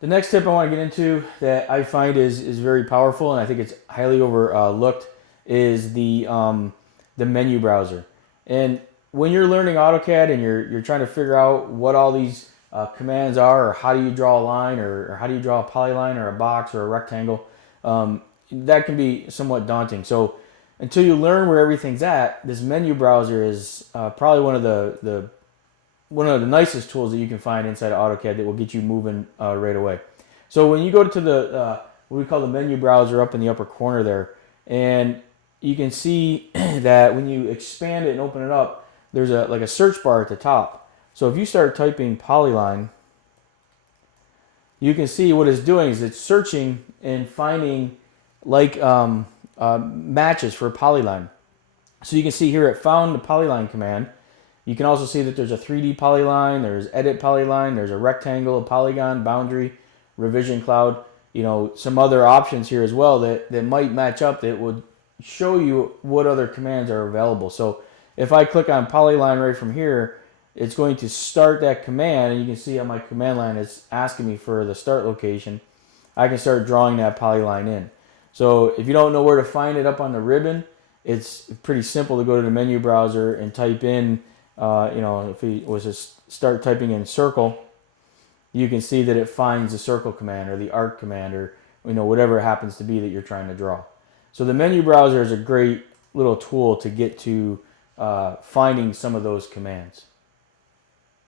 The next tip I want to get into that I find is very powerful, and I think it's highly overlooked, is the menu browser. And when you're learning AutoCAD and you're trying to figure out what all these commands are, or how do you draw a line, or how do you draw a polyline, or a box, or a rectangle, that can be somewhat daunting. So until you learn where everything's at, this menu browser is probably one of the nicest tools that you can find inside of AutoCAD that will get you moving right away. So when you go to the what we call the menu browser up in the upper corner there, and you can see that when you expand it and open it up, there's a search bar at the top. So if you start typing polyline, you can see what it's doing is it's searching and finding like matches for a polyline. So you can see here it found the polyline command. You can also see that there's a 3D polyline, there's edit polyline, there's a rectangle, a polygon, boundary, revision cloud, some other options here as well that might match up that would show you what other commands are available. So if I click on polyline right from here, it's going to start that command, and you can see on my command line it's asking me for the start location. I can start drawing that polyline in. So if you don't know where to find it up on the ribbon, it's pretty simple to go to the menu browser and type in, if he was to start typing in circle, you can see that it finds the circle command or the arc command or whatever it happens to be that you're trying to draw. So the menu browser is a great little tool to get to finding some of those commands.